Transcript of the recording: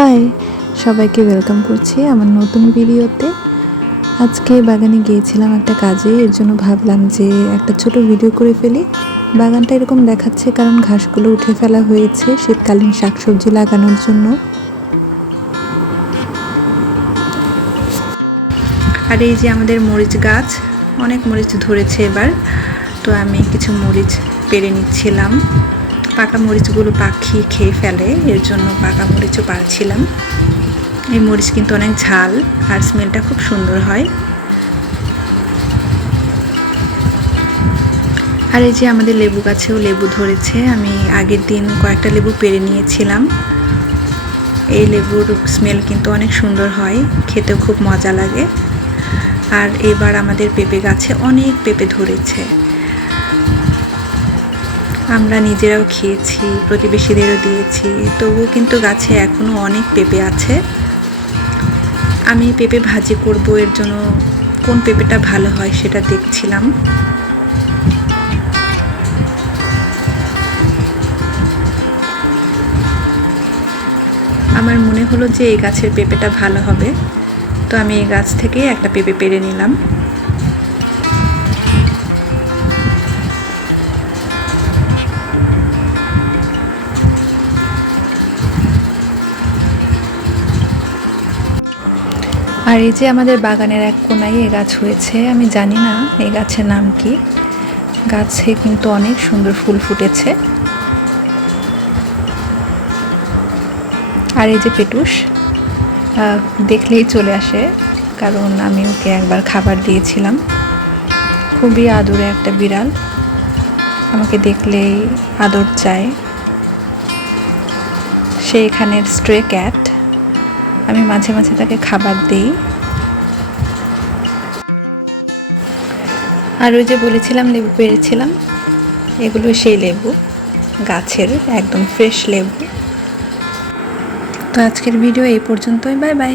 High, সবাইকে welcome করছি আমার নতুন ভিডিওতে। আজকে বাগানে গিয়েছিলাম একটা কাজে, এর জন্য ভাবলাম যে একটা ছোট ভিডিও করে ফেলি। বাগানটা এরকম দেখাচ্ছে কারণ ঘাসগুলো উঠে ফেলা হয়েছে শীতকালীন শাকসবজি লাগানোর জন্য। আর এই যে আমাদের মরিচ গাছ, অনেক মরিচ ধরেছে এবার, তো আমি কিছু মরিচ পেরে নিচ্ছিলাম। পাকা মরিচগুলো পাখি খেয়ে ফেলে, এর জন্য পাকা মরিচও পাড়ছিলাম। এই মরিচ কিন্তু অনেক ঝাল আর স্মেলটা খুব সুন্দর হয়। আর এই যে আমাদের লেবু গাছেও লেবু ধরেছে, আমি আগের দিন কয়েকটা লেবু পেরে নিয়েছিলাম। এই লেবুর স্মেল কিন্তু অনেক সুন্দর হয়, খেতেও খুব মজা লাগে। আর এবার আমাদের পেঁপে গাছে অনেক পেঁপে ধরেছে, আমরা নিজেরাও খেয়েছি, প্রতিবেশীদেরও দিয়েছি, তবুও কিন্তু গাছে এখনও অনেক পেঁপে আছে। আমি পেঁপে ভাজি করব, এর জন্য কোন পেঁপেটা ভালো হয় সেটা দেখছিলাম। আমার মনে হলো যে এই গাছের পেঁপেটা ভালো হবে, তো আমি এই গাছ থেকে একটা পেঁপে পেড়ে নিলাম। আর এই যে আমাদের বাগানের এক কোনায় এই গাছ হয়েছে, আমি জানি না এই গাছের নাম কি। গাছে কিন্তু অনেক সুন্দর ফুল ফুটেছে। আর এই যে পেটুস দেখলেই চলে আসে, কারণ আমি ওকে একবার খাবার দিয়েছিলাম। খুবই আদরে একটা বিড়াল, আমাকে দেখলেই আদর চায়। সে এখানের স্ট্রে ক্যাট, আমি মাঝে মাঝে তাকে খাবার দিই। আর ওই যে বলেছিলাম লেবু পেড়েছিলাম, এগুলো সেই লেবু, গাছের একদম ফ্রেশ লেবু। তো আজকের ভিডিও এই পর্যন্তই, বাই বাই।